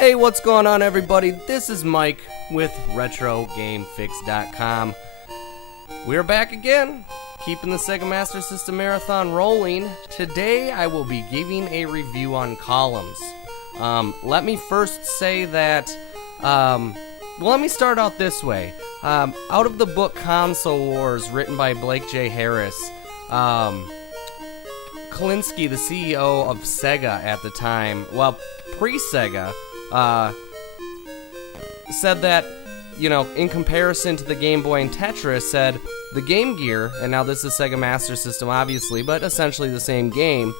Hey, what's going on, everybody? This is Mike with RetroGameFix.com. We're back again, keeping the Sega Master System marathon rolling. Today, I will be giving a review on Columns. Let me first say that, let me start out this way. Out of the book Console Wars, written by Blake J. Harris, Klinsky, the CEO of Sega at the time, well, pre-Sega, said that, in comparison to the Game Boy and Tetris, said the Game Gear, and now this is Sega Master System obviously, but essentially the same game,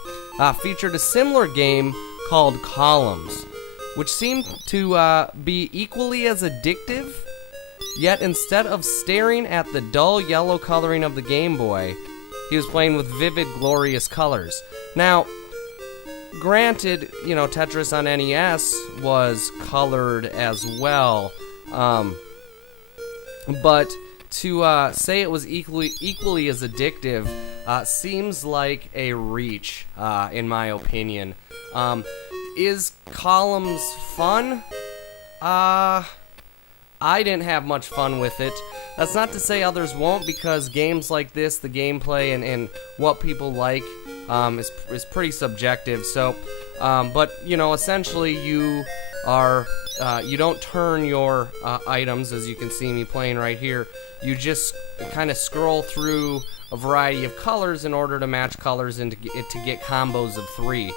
featured a similar game called Columns, which seemed to be equally as addictive, yet instead of staring at the dull yellow coloring of the Game Boy, he was playing with vivid, glorious colors. Now, granted, Tetris on NES was colored as well, but to say it was equally as addictive seems like a reach, in my opinion. Is Columns fun? I didn't have much fun with it. That's not to say others won't, because games like this, the gameplay and what people like is pretty subjective. So, but essentially you are you don't turn your items, as you can see me playing right here. You just kind of scroll through a variety of colors in order to match colors and to get combos of 3,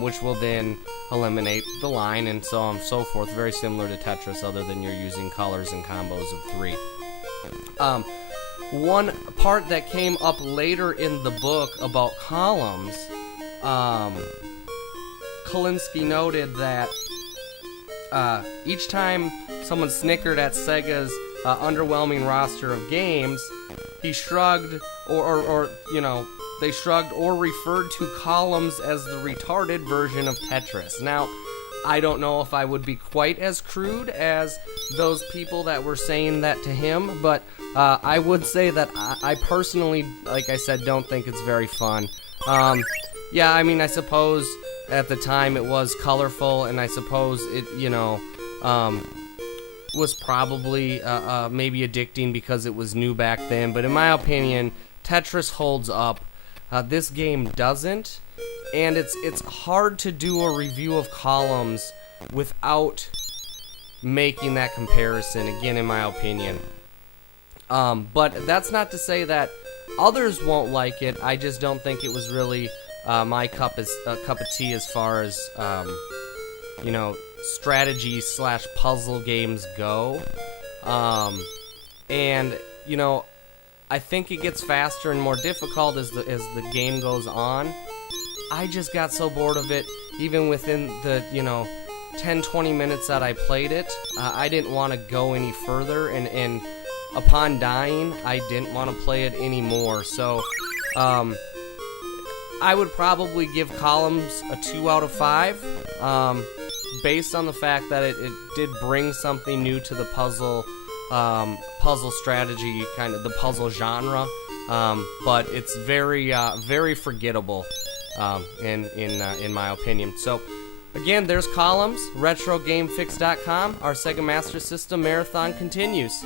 which will then eliminate the line and so on and so forth. Very similar to Tetris, other than you're using colors and combos of 3. One part that came up later in the book about Columns, Klinsky noted that each time someone snickered at Sega's underwhelming roster of games, he shrugged, or they shrugged or referred to Columns as the retarded version of Tetris. Now, I don't know if I would be quite as crude as those people that were saying that to him, but I would say that I personally, like I said, don't think it's very fun. Yeah, I mean, I suppose at the time it was colorful, and I suppose it, was probably maybe addicting because it was new back then, but in my opinion, Tetris holds up. This game doesn't, and it's hard to do a review of Columns without making that comparison, again, in my opinion. But that's not to say that others won't like it. I just don't think it was really my cup of tea as far as strategy / puzzle games go. And I think it gets faster and more difficult as the game goes on. I just got so bored of it, even within the 10-20 minutes that I played it. I didn't want to go any further, and upon dying, I didn't want to play it anymore. So, I would probably give Columns a 2 out of 5, based on the fact that it did bring something new to the puzzle strategy, kind of the puzzle genre, but it's very forgettable, in my opinion. So, again, there's Columns, RetroGameFix.com. Our Sega Master System marathon continues.